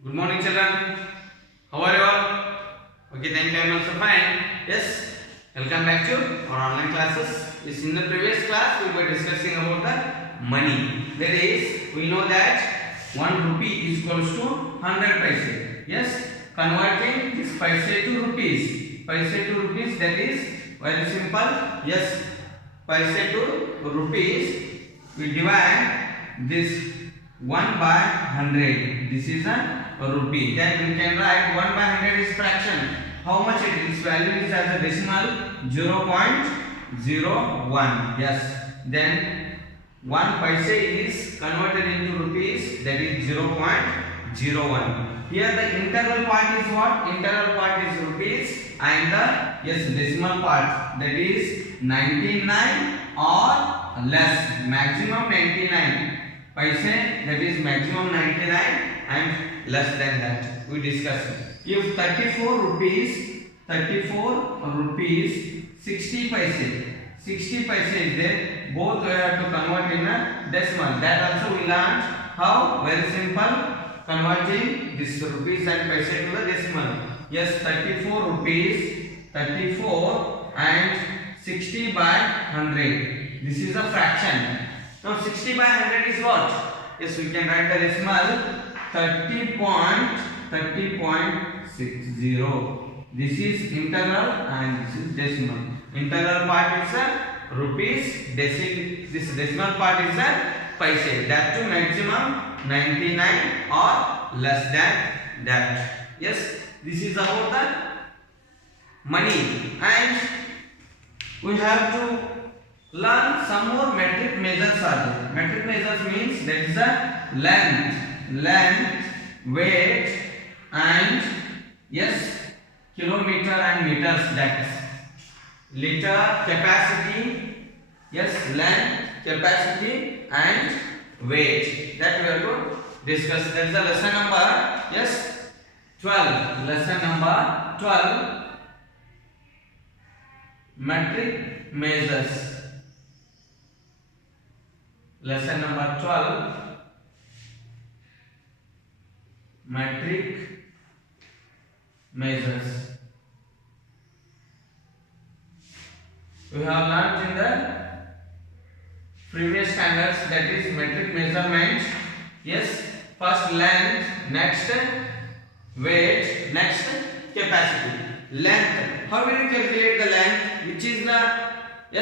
Good morning, children. How are you all? Okay, thank you. I am also fine. Yes, welcome back to our online classes. Yes, in the previous class, we were discussing about the money. That is, we know that 1 rupee is equals to 100 paise. Yes, converting this paise to rupees. Paise to rupees, that is very simple. Yes, paise to rupees. We divide this 1 by 100. This is a rupee. Then we can write 1 by 100 is fraction. How much it is? Its value is as a decimal 0.01. Yes. Then 1 paise is converted into rupees, that is 0.01. Here the integral part is what? Integral part is rupees and the decimal part, that is 99 or less, maximum 99 paise, that is maximum 99 and less than that. We discussed. If 34 rupees 60 paise is there, both we have to convert in a decimal. That also we learned how. Very simple, converting this rupees and paise to the decimal. Yes, 34 rupees, 34 and 60 by 100. This is a fraction. Now 60 by 100 is what? Yes, we can write the decimal 30.60. This is integral and this is decimal. Integral part is a rupees, this decimal part is a paise. That to maximum 99 or less than that. Yes, this is about the money, and we have to learn some more metric measures are there. Metric measures means that is the length, weight, and kilometer and meters. That is liter, capacity, length, capacity, and weight. That we have to discuss. That is the lesson number 12. Lesson number 12. Metric measures. Lesson number 12, metric measures. We have learned in the previous standards, that is metric measurement. Yes, first length, next weight, next capacity. Length. How will you calculate the length? Which is the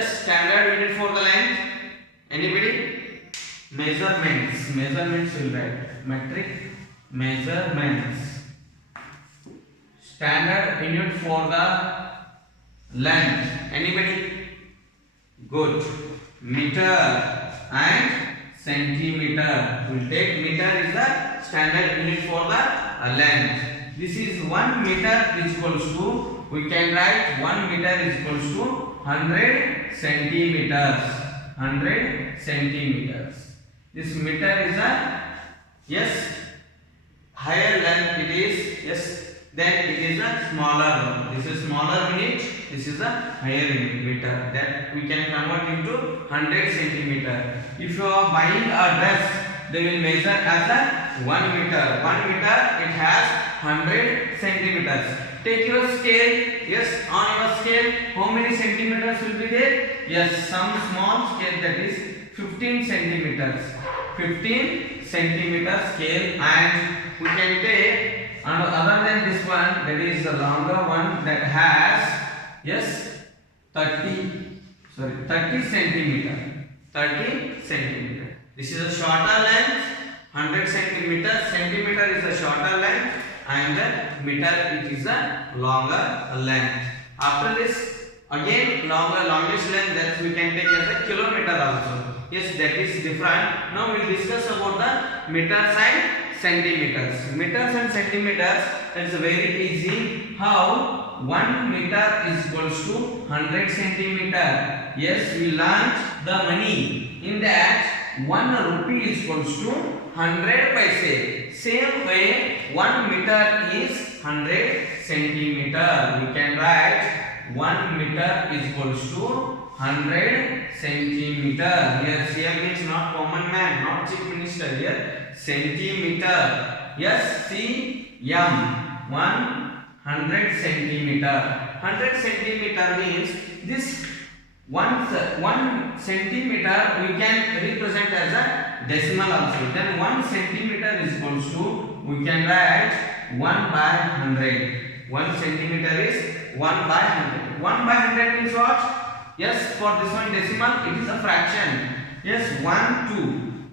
standard unit for the length? Anybody? Measurements will write. Metric measurements. Standard unit for the length. Anybody? Good. Meter and centimeter. We'll take meter is the standard unit for the length. This is 1 meter is equals to, we can write 1 meter is equals to 100 centimeters. 100 centimeters. This meter is a higher length it is, then it is a smaller one. This is smaller unit, this is a higher unit, meter. That we can convert into 100 centimeter. If you are buying a dress, they will measure as a 1 meter. 1 meter it has 100 centimeters. Take your scale. On your scale, how many centimeters will be there? Some small scale, that is 15 centimeters. 15 centimeter scale, and we can take, and other than this one, that is the longer one, that has 30 centimeter. 30 centimeter. This is a shorter length, 100 centimeter. Centimeter is a shorter length, and meter it is a longer length. After this, again longest length, that we can take as a kilometer also. That is different. Now we will discuss about the meters and centimeters. Meters and centimeters, that is very easy. How? 1 meter is equals to 100 centimeter. We learned the money. In that, 1 rupee is equals to 100 paise. Same way, 1 meter is 100 centimeter. We can write 1 meter is equals to 100 centimeter. Here CM means not common man, not chief minister. Here centimeter. SCM 100 centimeter. 100 centimeter means this 1 centimeter we can represent as a decimal also. Then 1 centimeter is equals to, we can write 1 by 100. 1 centimeter is 1 by 100. 1 by 100 means what? Yes, for this one decimal it is a fraction. Yes, 1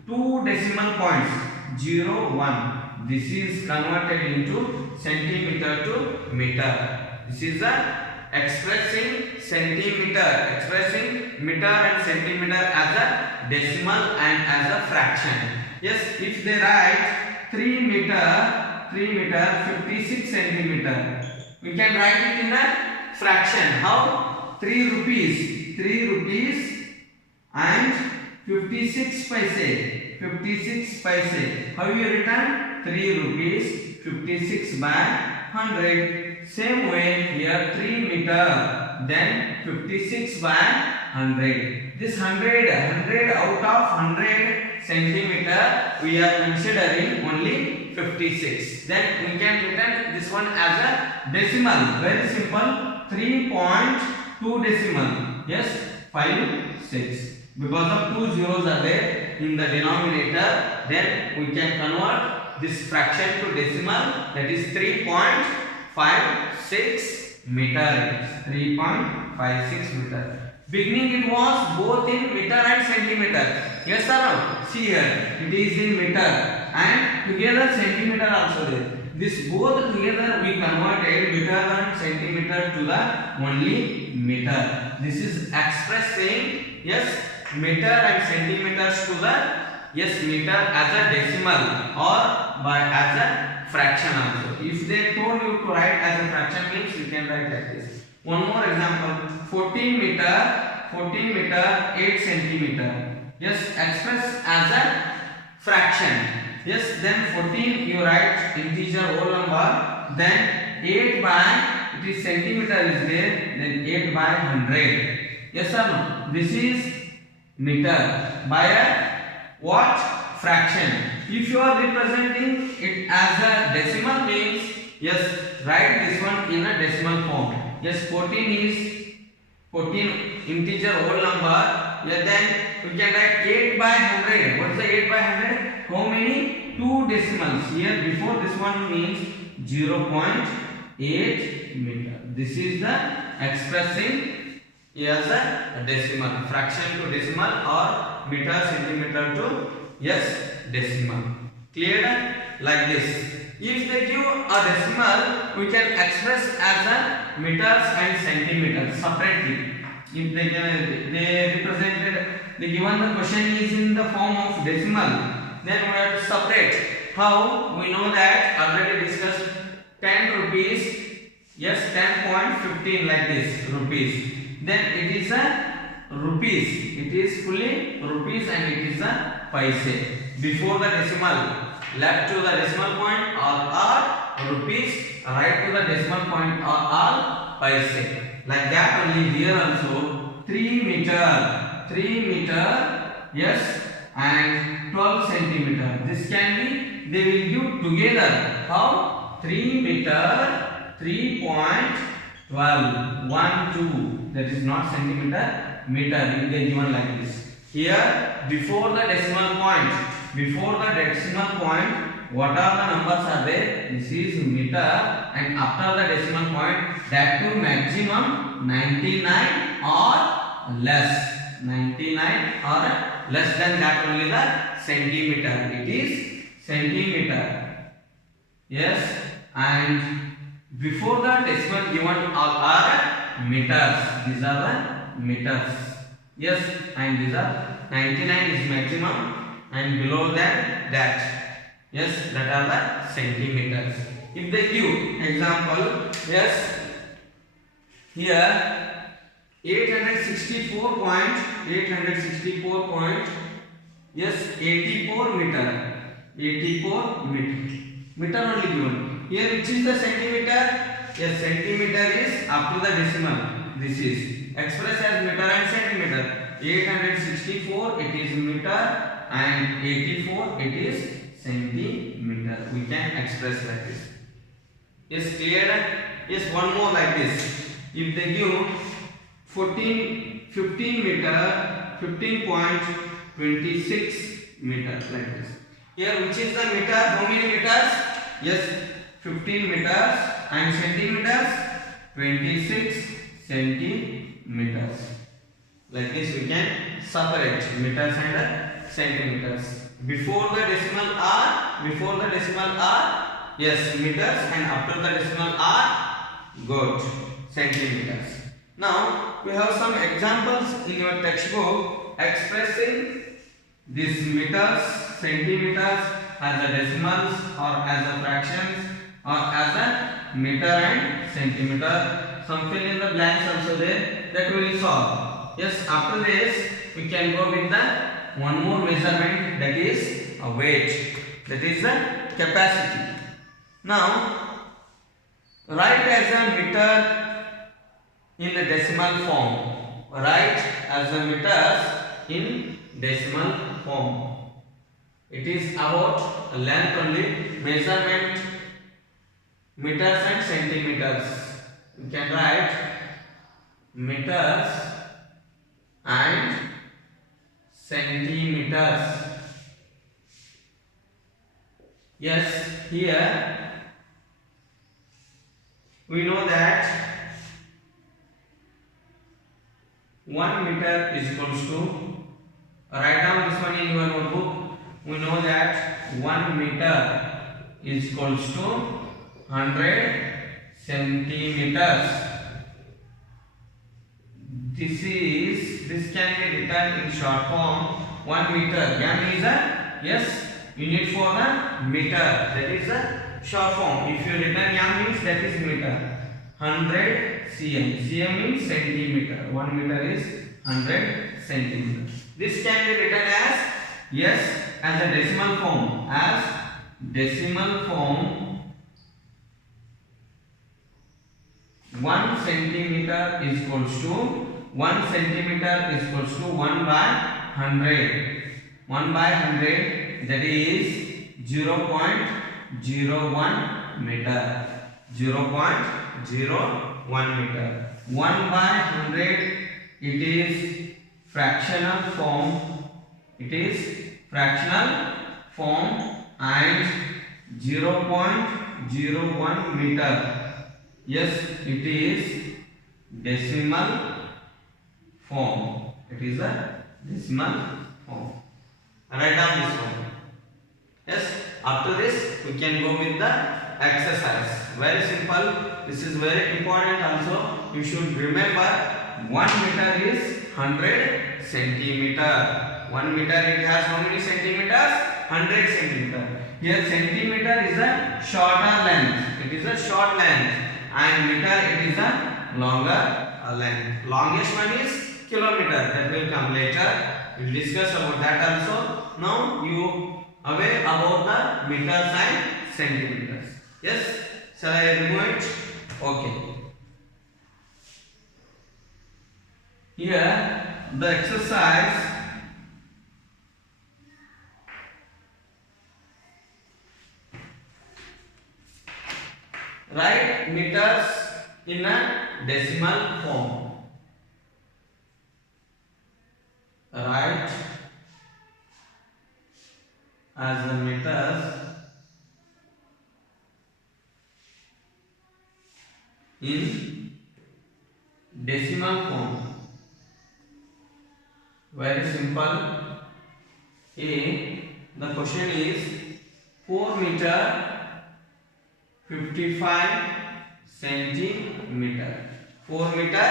2 decimal points, 0 1. This is converted into centimeter to meter. This is a expressing centimeter, expressing meter and centimeter as a decimal and as a fraction. Yes, if they write 3 meter 56 centimeter, we can write it in a fraction. How? 3 rupees and 56 paise. 56 paise. How you written? 3 rupees 56 by 100. Same way here 3 meter, then 56 by 100. This 100 out of 100 centimeter we are considering only 56. Then we can written this one as a decimal. Very simple. 3.2 decimal. Yes, 56. Because of 2 zeros are there in the denominator, then we can convert this fraction to decimal, that is 3.56 meter. 3.56 meter. Beginning it was both in meter and centimeter. Yes or no? See here, it is in meter and together centimeter also there. This both together we converted meter and centimeter to the only meter. This is expressing, yes, meter and centimeters to the, yes, meter as a decimal or by as a fraction also. If they told you to write as a fraction means you can write like this. One more example. 14 meter 8 centimeter. Yes, express as a fraction. Yes, then 14 you write integer whole number, then 8 by, it is centimeter is there, then 8 by 100. Yes or no? This is meter by a what? Fraction. If you are representing it as a decimal means, yes, write this one in a decimal form. Yes, 14 is 14 integer whole number. Yeah, then we can write 8 by 100. What is the 8 by 100? How many? 2 decimals. Here before this one means 0.8 meter. This is the expressing as a decimal, fraction to decimal or meter centimeter to, yes, decimal. Clear? Like this. If they give a decimal, we can express as a meters and centimeters separately. If they represented, the given the question is in the form of decimal, then we have to separate. How? We know that already discussed 10 rupees, yes, 10.15 like this rupees. Then it is a rupees, it is fully rupees and it is a paise. Before the decimal, left to the decimal point or rupees, right to the decimal point or paise. Like that only here also 3 meter, yes, and 12 centimeter. This can be, they will give together. How? 3 meter 3.12 1 2, that is not centimeter, meter. If they given like this. Here before the decimal point, what are the numbers are there? This is meter, and after the decimal point, that to maximum 99 or less. 99 or less than that only the centimeter. It is centimeter. Yes, and before the decimal given are meters. These are the meters. Yes, and these are 99 is maximum, and below that. Yes, that are the centimeters. If they give example, yes, here 864 yes, 84 meter. 84 meter only given. Here which is the centimeter? Yes, centimeter is up to the decimal. This is expressed as meter and centimeter. 864 it is meter and 84 it is centimeter. centimeter. We can express like this. Is clear? Yes, one more like this. If they give 15 meter, 15.26 meter like this. Here, which is the meter? How many meters? Yes, 15 meters and centimeters 26 centimeters. Like this, we can separate meters and centimeters. Before the decimal R, yes, meters, and after the decimal R, good, centimeters. Now we have some examples in your textbook expressing these meters, centimeters as a decimals or as a fractions or as a meter and centimeter. Some fill in the blanks also there, that we will solve. Yes, after this we can go with the one more measurement, that is a weight, that is the capacity. Now write as a meter in the decimal form. Write as a meters in decimal form. It is about length only, measurement meters and centimeters. You can write meters and centimeters. Yes, here we know that 1 meter is equals to, write down this one in your notebook. We know that 1 meter is equals to 100 centimeters. This can be written in short form. 1 meter, m is a, yes, unit for the meter, that is a short form. If you written m means that is meter. 100 cm, cm means centimeter. 1 meter is 100 centimeter. This can be written as, yes, as a decimal form. As decimal form, 1 centimeter is equals to 1 centimeter is equals to 1 by 100. 1 by 100, that is 0.01 meter. 0.01 meter. 1 by 100, it is fractional form. It is fractional form, and 0.01 meter. Yes, it is decimal form. It is a decimal form. Write down this one. Yes, after this we can go with the exercise. Very simple. This is very important also. You should remember 1 meter is 100 centimeter. 1 meter, it has how many centimeters? 100 centimeter. Here centimeter is a shorter length. It is a short length. And meter, it is a longer length. Longest one is kilometer. That will come later. We will discuss about that also. Now you aware about the meters and centimeters. Yes? Shall I remove it? Okay. Here the exercise, write meters in a decimal form. Write as the meters in decimal form. Very simple. The question is 4 meter 55 centimeter. 4 meter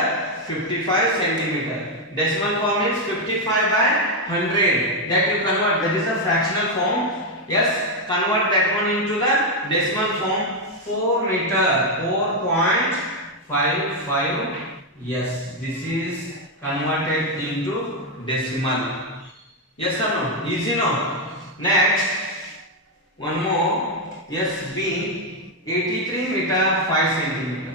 55 centimeter. Decimal form is 55 by 100. That you convert. That is a fractional form. Yes, convert that one into the decimal form. 4 meter 4.55. Yes, this is converted into decimal. Yes or no? Easy no? Next, one more. Yes, B, 83 meter 5 centimeter.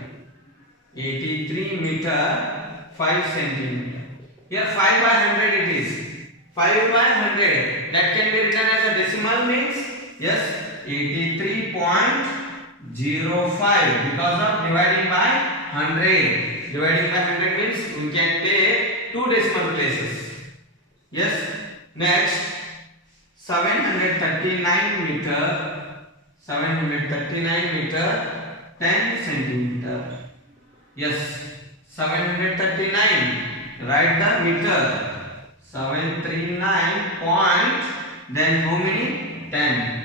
83 meter 5 centimeter. Here 5 by 100 it is. 5 by 100. That can be written as a decimal means, yes, 83.05 because of dividing by 100. Dividing by 100 means we can take two decimal places. Yes. Next, 739 meter, 10 centimeter. Yes, 739. Write the meter. 739 point. Then how many? 10.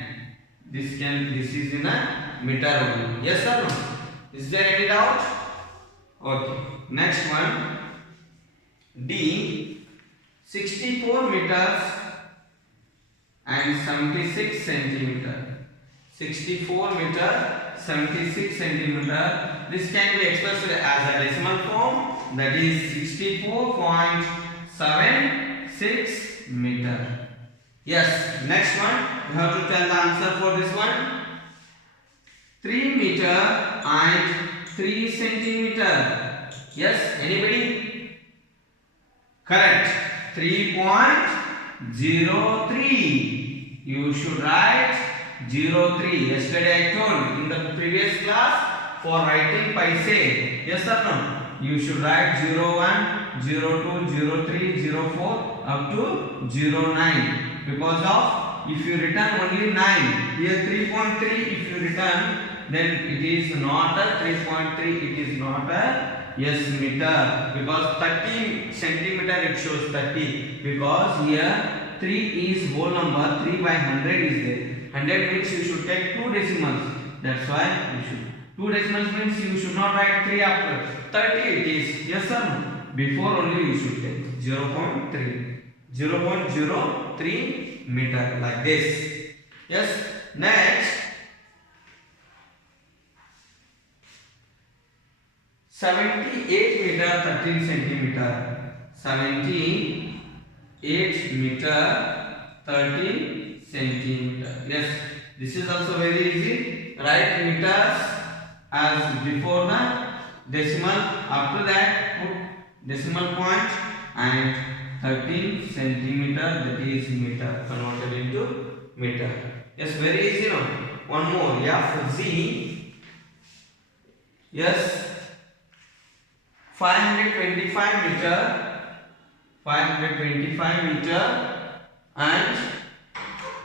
This is in a meter only. Yes or no? Is there any doubt? Okay. Next one. D. 64 meters and 76 centimeter. 64 meter, 76 centimeter. This can be expressed as a decimal form, that is 64.76 meter. Yes. Next one, you have to tell the answer for this one. 3 meter and 3 centimeter. Yes. Anybody? Correct. 3.03. You should write 03. Yesterday I told in the previous class for writing paise. Yes or no? You should write 01, 02, 03, 04 up to 09. Because of if you return only 9, here 3.3 if you return, then it is not a 3.3, it is not a yes meter, because 30 centimeter it shows 30, because here 3 is whole number, 3 by 100 is there. 100 means you should take two decimals, that's why you should. Two decimals means you should not write 3 after. 30 it is, yes or no? Before only you should take 0.3. 0.03 meter like this. Yes. Next, 78 meter 13 centimeter. 78 meter 13 centimeter. Yes, this is also very easy. Write meters as before the decimal. After that, put decimal point and 13 centimeter, that is meter, converted into meter. Yes, very easy now. One more. FZ. Yes, 525 meter, 525 meter and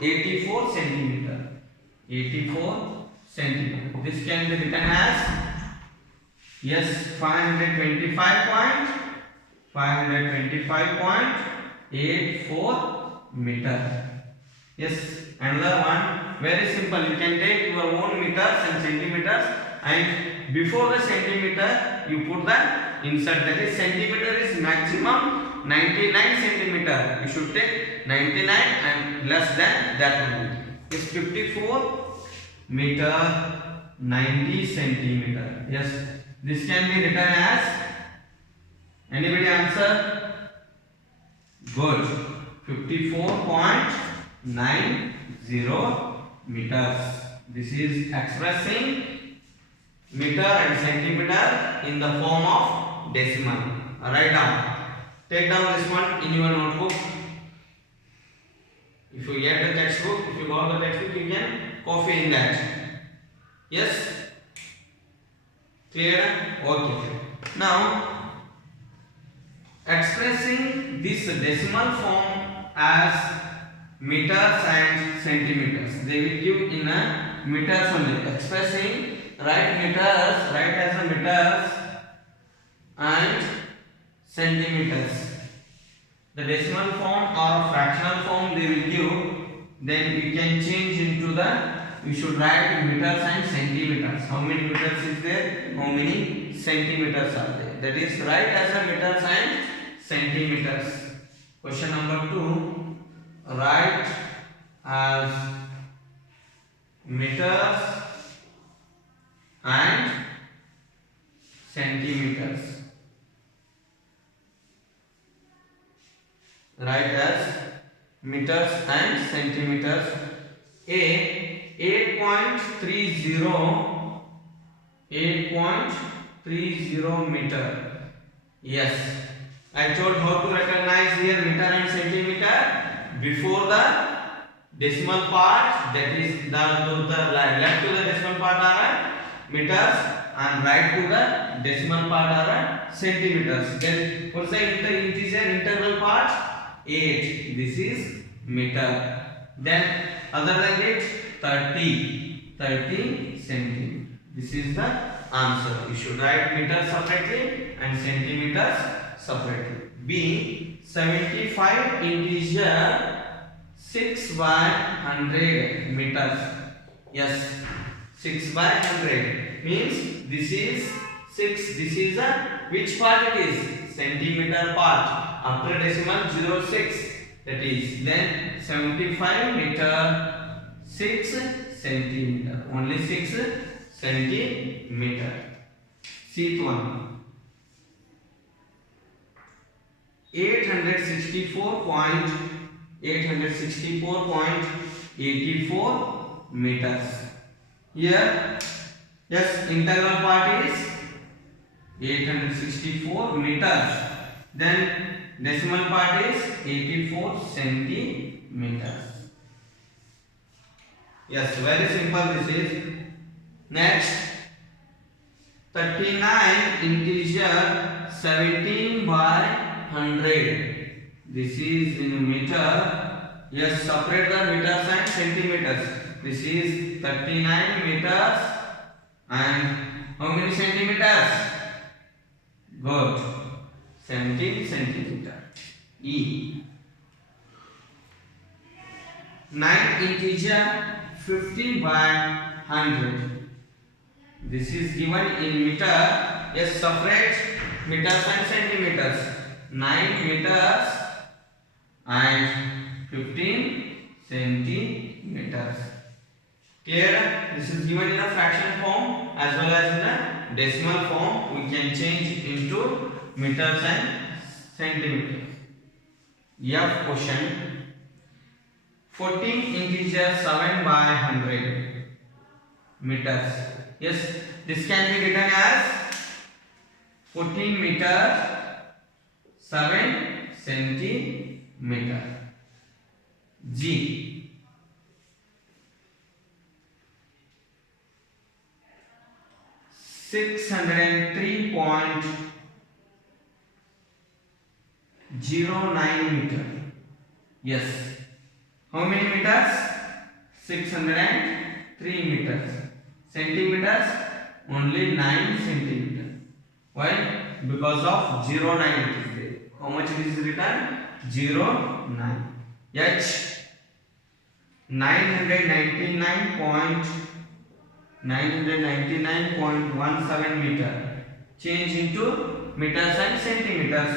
84 centimeter. 84 centimeter. This can be written as yes 525.84 meter. Yes, another one very simple. You can take your own meters and centimeters, and before the centimeter you put the insert, that is centimeter is maximum 99 centimeter. You should take 99 and less than that only. Is 54 meter 90 centimeter. Yes, this can be written as, anybody answer? Good. 54.90 meters. This is expressing meter and centimeter in the form of decimal. Write down. Take down this one in your notebook. If you get the textbook, if you got the textbook, you can copy in that. Yes? Clear? Okay. Now, expressing this decimal form as meters and centimeters. They will give in a meters only. Expressing, write meters, write as a meters and centimeters. The decimal form or fractional form they will give, then we can change into the, we should write meters and centimeters. How many meters is there? How many centimeters are there? That is, write as a meters and centimeters. Question number 2, write as meters and centimeters. Write as meters and centimeters. A 8.30 meter. Yes, I told how to recognize here meter and centimeter. Before the decimal part, that is the left to the decimal part are meters and right to the decimal part are centimeters. Then what's the integer interval part? 8. This is meter. Then other than it, 30 centimeters. This is the answer. You should write meters separately and centimeters separately. B. 75 integer 6 by 100 meters. Yes, 6 by 100 means this is 6. This is a which part it is? Centimeter part. After decimal 06, that is then 75 meter 6 centimeter. Only 6 centimeter. Seat 1. 864.84 meters. Here, yes, integral part is 864 meters. Then decimal part is 84 centimeters. Yes, very simple this is. Next, 39 integer 17 by 100. This is in meter. Yes, separate the meters and centimeters. This is 39 meters and how many centimeters? Good. 17 centimeter. E. 9 integer 50 by 100. This is given in meter. Yes, separate meters and centimeters. 9 meters and 15 centimeters. Clear? This is given in a fraction form as well as in a decimal form. We can change into meters and centimeters. F question. 14 integer 7 by 100 meters. Yes, this can be written as 14 meters 7 centimeter. G. 603.09 meter. Yes. How many meters? 603 meters. Centimeters? Only 9 centimeters. Why? Because of 09 it is there. How much it is written? 09. H. 999.17 meter. Change into meters and centimeters.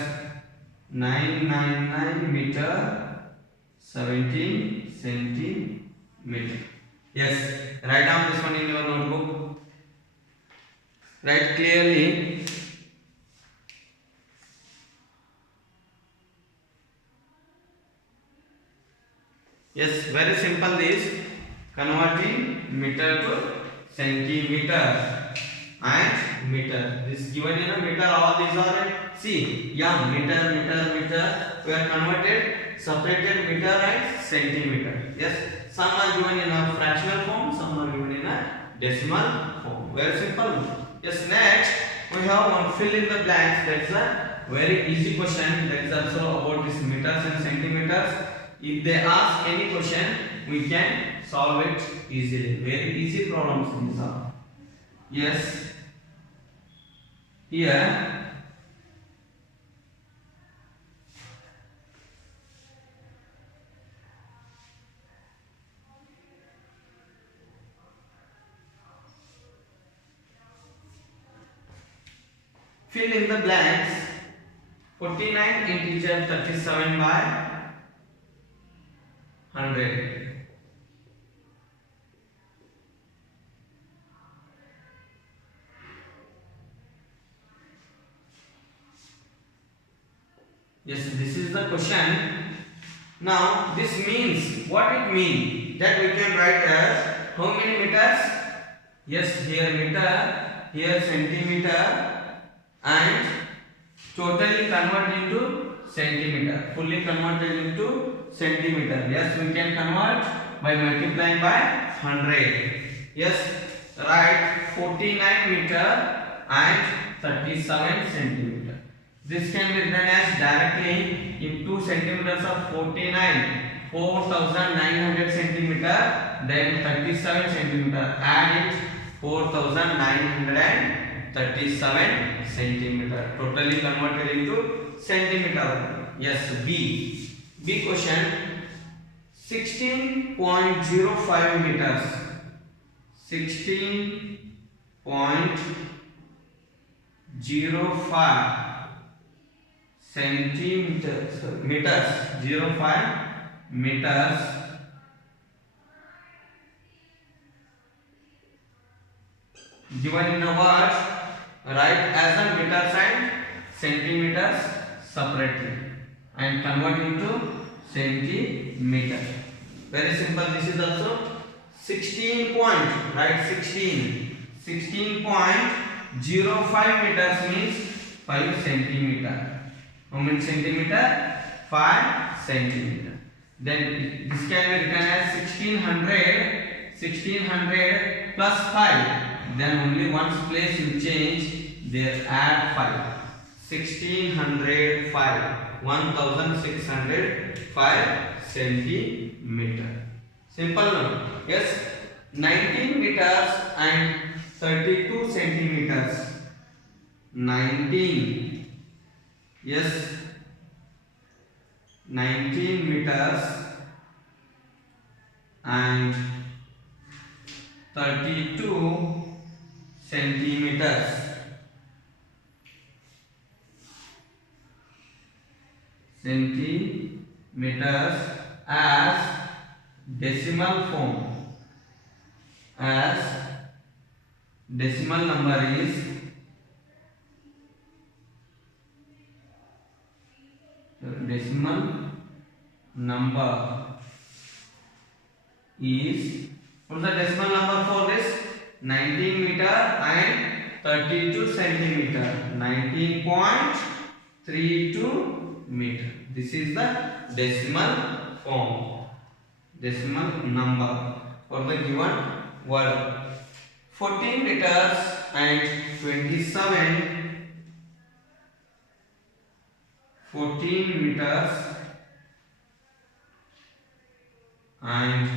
999 meter 17 centimeter. Yes, write down this one in your notebook. Write clearly. Yes, very simple this. Converting meter to centimeter and meter. This is given in a meter. All these are see. Yeah, meter. We are converted, separated meter and centimeter. Yes, some are given in a fractional form, some are given in a decimal form. Very simple. Yes, next we have one fill in the blanks. That's a very easy question. That is also about this meters and centimeters. If they ask any question, we can solve it easily. Very easy problems these are. Yes. Here fill in the blanks. 49 integer 37 by 100. Yes, this is the question. Now this means what it means that we can write as how many meters? Yes, here meter, here centimeter, and totally convert into centimeter, fully converted into centimeter. Yes, we can convert by multiplying by 100. Yes, write 49 meter and 37 centimeter. This can be written as directly in 2 centimeters of 49, 4900 centimeter, then 37 centimeter, add it 4937 centimeter, totally converted into centimeter. Yes, B question, 16.05 meters, 16.05 centimeters, meters, 05 meters given in a word, write as a meters and centimeters separately and convert into centimeter. Very simple. This is also 16 point, right? 16.05 meters means 5 centimeter. How many centimeter? 5 centimeter. Then this can be written as 1600 plus 5. Then only one place you change, there add 5. 1605, 1605 centimeter. Simple no? Yes. 19 meters and 32 centimeters. 19. Yes. 19 meters and 32 centimeters. Centimeters as decimal form. As decimal number is what's the decimal number for this? 19 meter and 32 centimeter. 19.32 meter. This is the decimal form, decimal number for the given word. 14 meters and 27. 14 meters and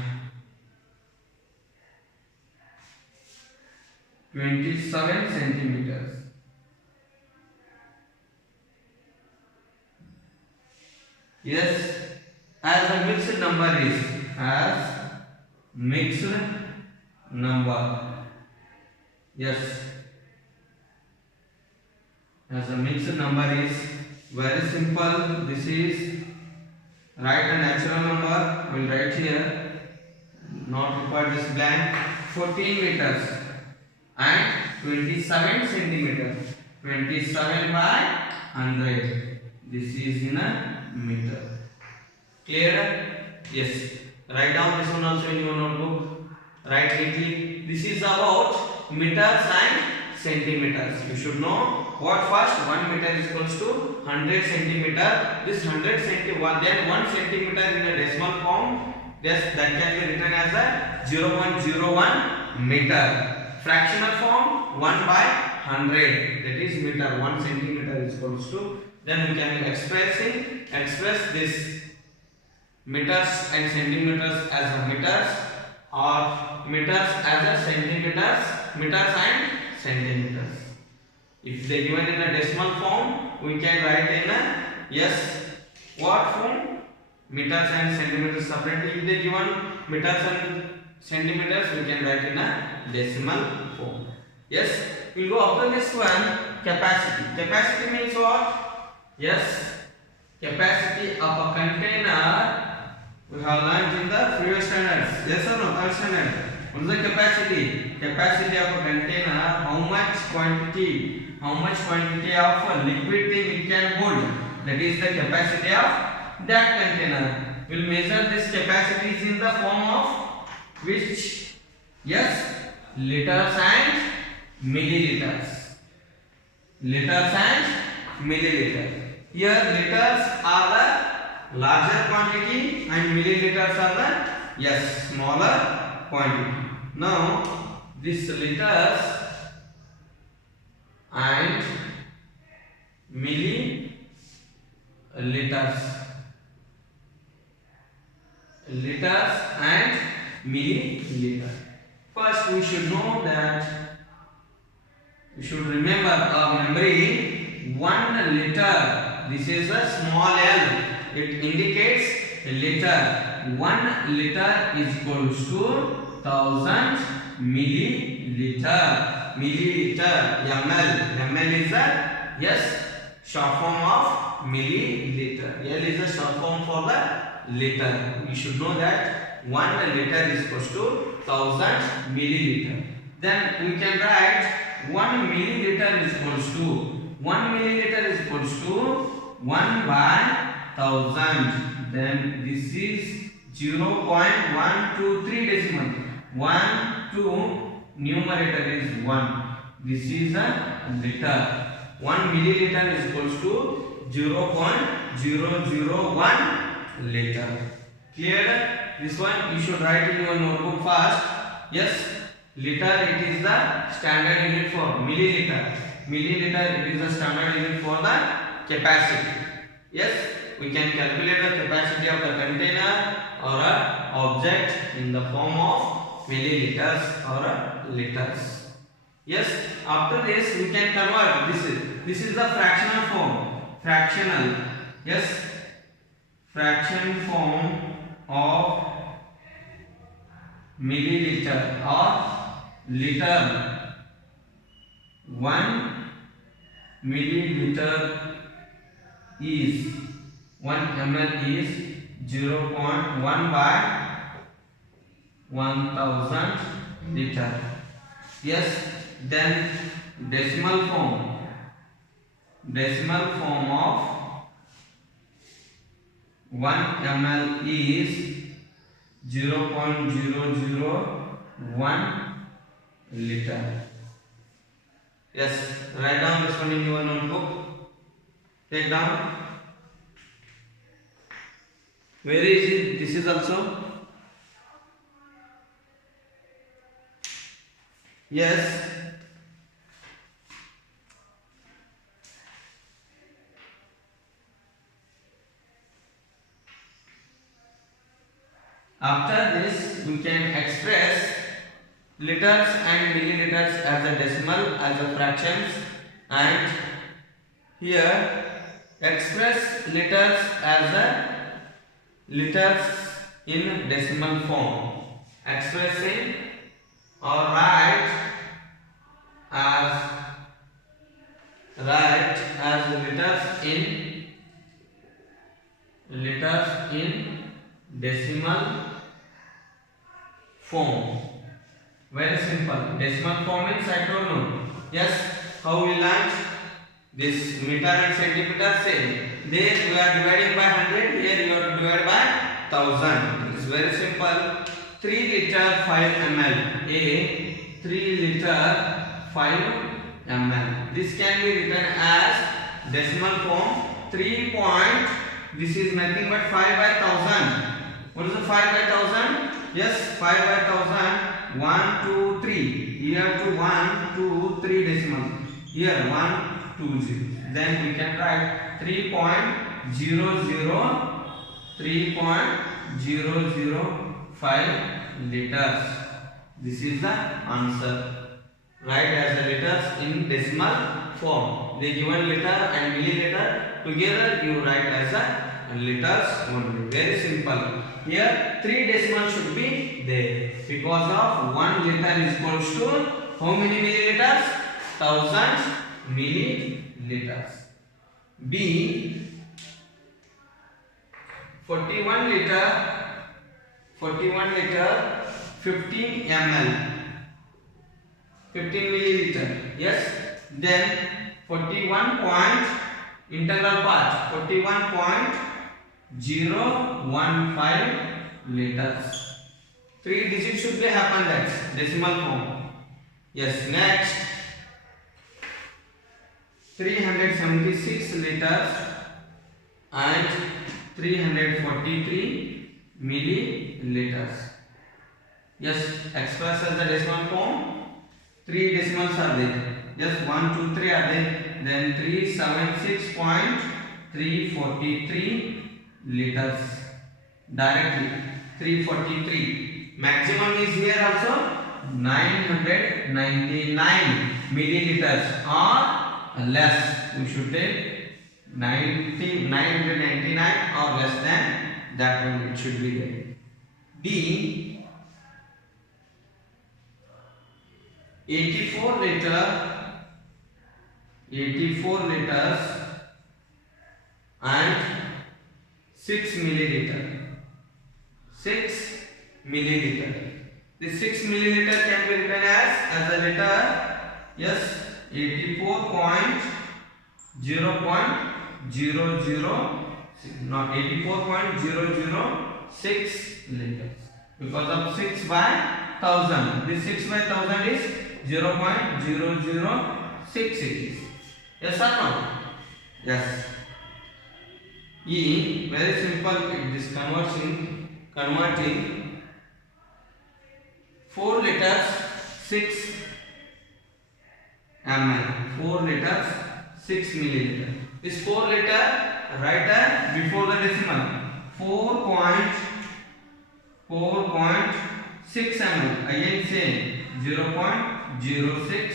27 centimeters. Yes, as a mixed number is, as mixed number. Yes, as a mixed number is very simple. This is write a natural number. We'll write here. Not required this blank. 14 meters and 27 centimeters. 27 by 100. This is in a meter. Clear? Yes. Write down this one also in your notebook. Write neatly. This is about meters and centimeters. You should know what first. 1 meter is equals to 100 centimeter. This 100 centimeter, then 1 centimeter in the decimal form. Yes, that can be written as a 0.01 meter. Fractional form 1 by 100. That is meter. 1 centimeter is equals to. Then we can express this meters and centimeters as a meters, or meters as a centimeters, meters and centimeters. If they given in a decimal form, we can write in a what form? Meters and centimeters separately. If they given meters and centimeters, we can write in a decimal form. Yes, we'll go after this one. Capacity. Capacity means what? Yes, capacity of a container. We have learned in the previous standards. Yes or no? Third standard. What is the capacity? Capacity of a container. How much quantity of a liquid thing it can hold. That is the capacity of that container. We'll measure this capacity is in the form of which? Yes, liters and milliliters. Liters and milliliters. Here liters are the larger quantity and milliliters are the Yes, smaller quantity. Now this liters and milliliters. Liters and milliliter. First we should know that we should remember our memory 1 liter. This is a small L. It indicates a liter. 1 liter is equals to 1000 milliliter. Milliliter, ml. Ml is a short form of milliliter. L is a short form for the liter. We should know that 1 liter is equals to 1000 milliliter. Then we can write 1 milliliter is equals to 1 milliliter is equals to 1 by 1000. Then this is 0.123 decimal. 1 to numerator is 1. This is a liter. 1 milliliter is equals to 0.001 liter. Clear? This one you should write in your notebook fast. Yes, liter it is the standard unit for milliliter. Milliliter it is the standard unit for the capacity. Yes, we can calculate the capacity of the container or a object in the form of milliliters or liters. Yes, after this we can convert. This is the fractional form. Fractional. Yes, fraction form of milliliter or liter. 1 milliliter is 1 ml is 0.1 by 1000 liter. Yes, then decimal form of 1 ml is 0.001 liter. Yes, write down this one in your notebook. Take down. Where is it? This is also. Yes. After this, we can express liters and milliliters as a decimal, as a fractions, and here express liters as a liters in decimal form. Expressing or write as liters in decimal form. Very simple. Decimal form means I don't know. Yes, how we learned this meter and centimeter same. There we are dividing by 100. Here you are divided by 1000. It is very simple. 3 liter 5 ml. 3 liter 5 ml. This can be written as decimal form 3 point. This is nothing but 5 by 1000. What is the 5 by 1000? Yes, 5 by 1000. 1, 2, 3. Here to 1, 2, 3 decimal. Here 1, 2, 0. Then we can write 3.005 liters. This is the answer. Write as a liters in decimal form. The given liter and milliliter together you write as a liters only. Very simple. Here 3 decimals should be there because of 1 liter is equals to how many milliliters? 1000 milliliters. B 41 liter 15 ml 15 milliliter. Yes, then 41 point integral part 41.015 liters. 3 digits should be happen, that's decimal form. Yes, next 376 liters and 343 milliliters. liters. Yes, express as the decimal form. 3 decimals are there. Yes, 1, 2, 3 are there. Then 376.343 liters. Directly 343. Maximum is here also 999 milliliters or less. We should take 999 or less than that one. It should be there. B, 84 liters and 6 milliliter. 6 milliliter. The 6 milliliter can be written as a liter. Yes, 84.000, not 84.006 liters. Because of 6 by 1000. This 6 by 1000 is 0.006 it is. Yes or no? Yes. E, very simple. It is converting 4 liters 6 ml. 4 liters 6 milliliter. This 4 liter write before the decimal. 4.6 ml. Again same 0.06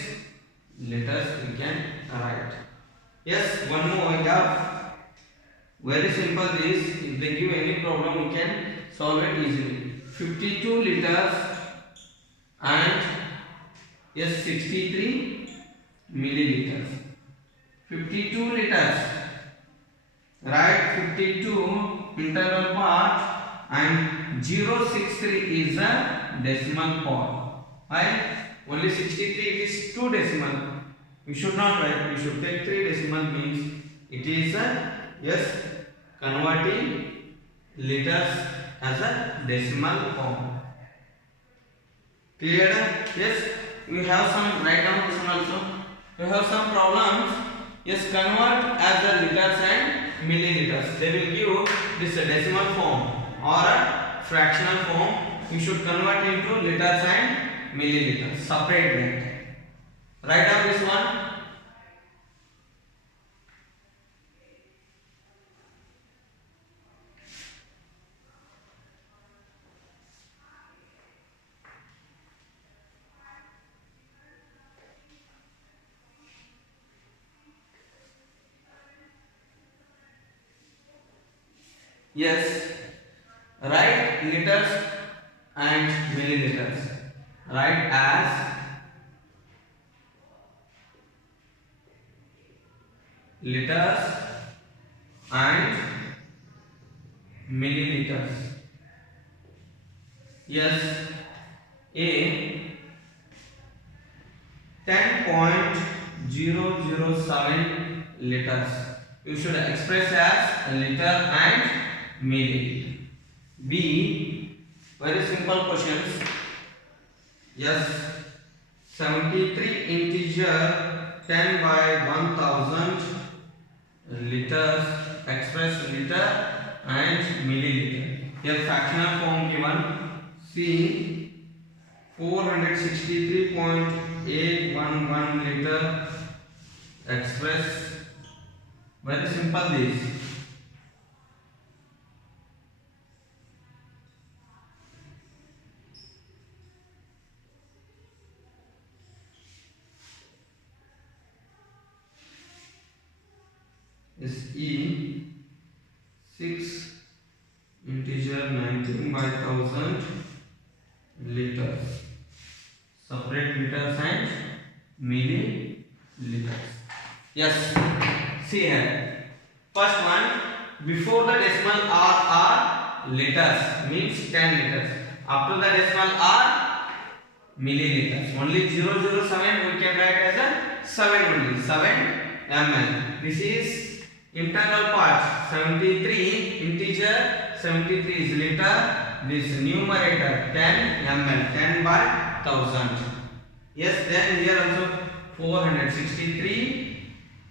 liters we can write. Yes, one more I have. Very simple this. If they give any problem, we can solve it easily. 52 liters and yes 63 milliliters. 52 liters. Write 52 integral part and 063 is a decimal part. Right? Only 63 is 2 decimal. We should not write. We should take 3 decimal means it is a yes converting liters as a decimal form. Clear? Yes. We have some write down this one also. We have some problems. Yes, convert as the liters and milliliters. They will give this decimal form or a fractional form. We should convert into liters and milliliters. Separate that. Write down this one. Yes, write liters and milliliters. Write as liters and milliliters. Yes, A 10.007 liters. You should express as a liter and milliliter. B, very simple questions. Yes, 73 integer 10 by 1000 liters, express liter and milliliter. Here fractional form given. C, 463.811 liter, express. Very simple this. Is E 6 integer 19 by 1000 liters. Separate liters and milliliters. Yes. See here. First one, before the decimal R are liters, means 10 liters. After the decimal R, milliliters. Only 007 we can write as a 7 only. 7 ml. This is integral part. 73 integer 73 is liter. This numerator 10 ml. 10 by 1000. Yes. Then here also 463.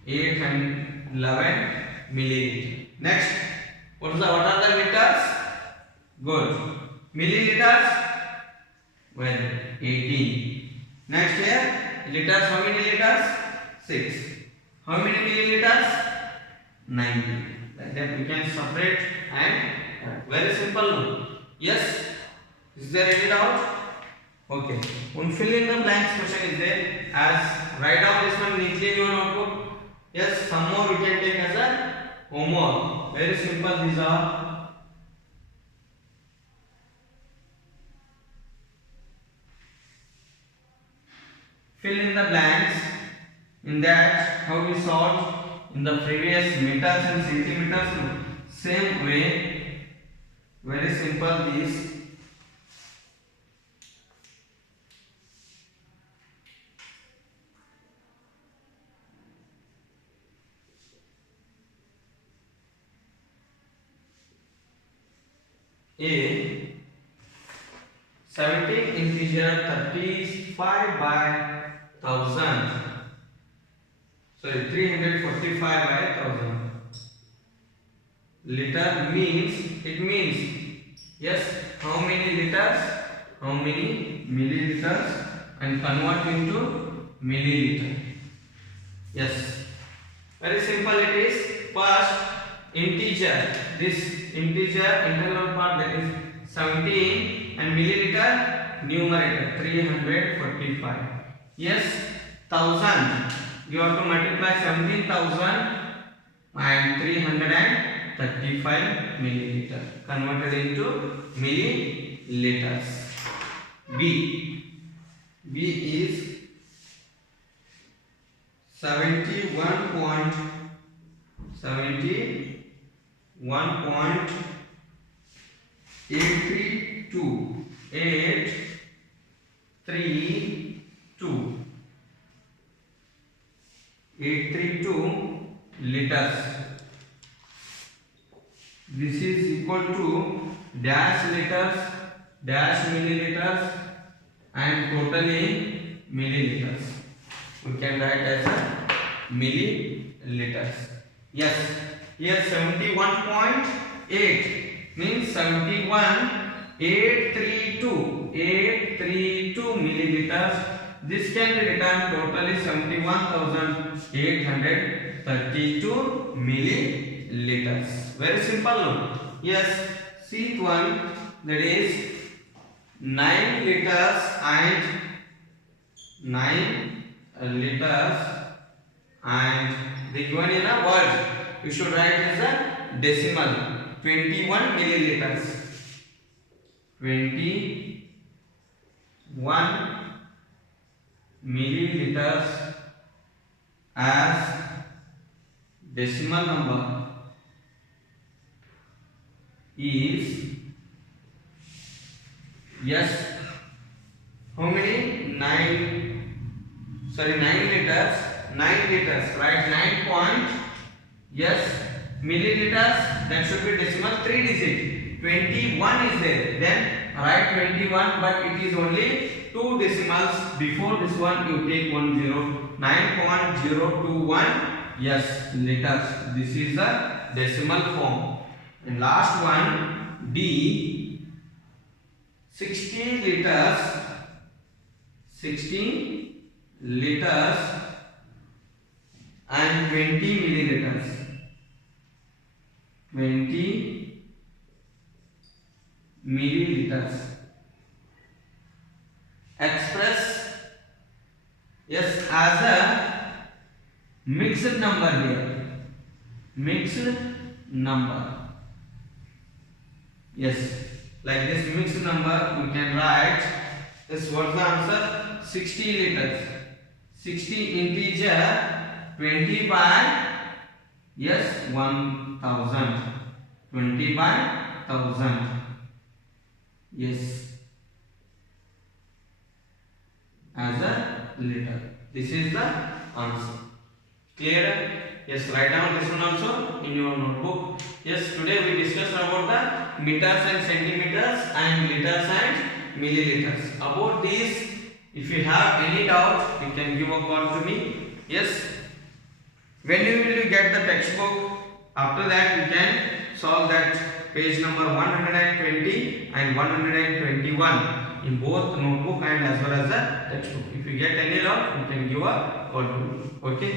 811 milliliter. Next, what are the liters? Good. Milliliters, well, 18. Next here, liters, how many liters? 6. How many milliliters? 90. Like that we can separate and very simple. Yes. Is there any doubt? Okay. One fill in the blanks question is there. As write down this one neatly in your notebook. Yes. Some more we can take as a homework. Very simple. These are. Fill in the blanks. In that, how we solve in the previous meters and centimeters. Same way. Very simple. These. A 17 integer 35 by 1000. Sorry, 345 by 1000. Liter means, it means, yes, how many liters, how many milliliters, and convert into milliliter. Yes, very simple it is. First, integer, this integer integral part, that is 17, and milliliter numerator 345. Yes, 1000, you have to multiply 17,000 and 335 milliliter converted into milliliters. B is 832 liters. This is equal to dash liters, dash milliliters, and totally milliliters. We can write as a milliliters. Yes, here 71.8 means 832 milliliters. This can be written totally 71,832 milliliters. Very simple, no? Yes, C one, that is 9 liters and 9 liters, and the given in a word you should write as a decimal 21 milliliters. 21 milliliters as decimal number is, yes, how many? 9 liters. 9 liters, right? 9 point, yes, milliliters, that should be decimal 3 digit. 21 is there, then write 21, but it is only 2 decimals. Before this one you take 1 0. 9.021, yes, liters. This is the decimal form. And last one, D, 60 liters, 60 liters and 20 milliliters. 20 milliliters. Express, yes, as a mixed number here. Mixed number. Yes, like this mixed number we can write. This what's the answer? 60 liters. 60 integer 20 by, yes, 1000. 20 by 1000. Yes, as a liter. This is the answer. Clear? Yes, write down this one also in your notebook. Yes, today we discussed about the meters and centimeters and liters and milliliters. About these, if you have any doubt, you can give a call to me. Yes. When you will get the textbook, after that you can solve that page number 120 and 121 in both notebook and as well as the textbook. If you get any doubt, you can give a call to me. Okay.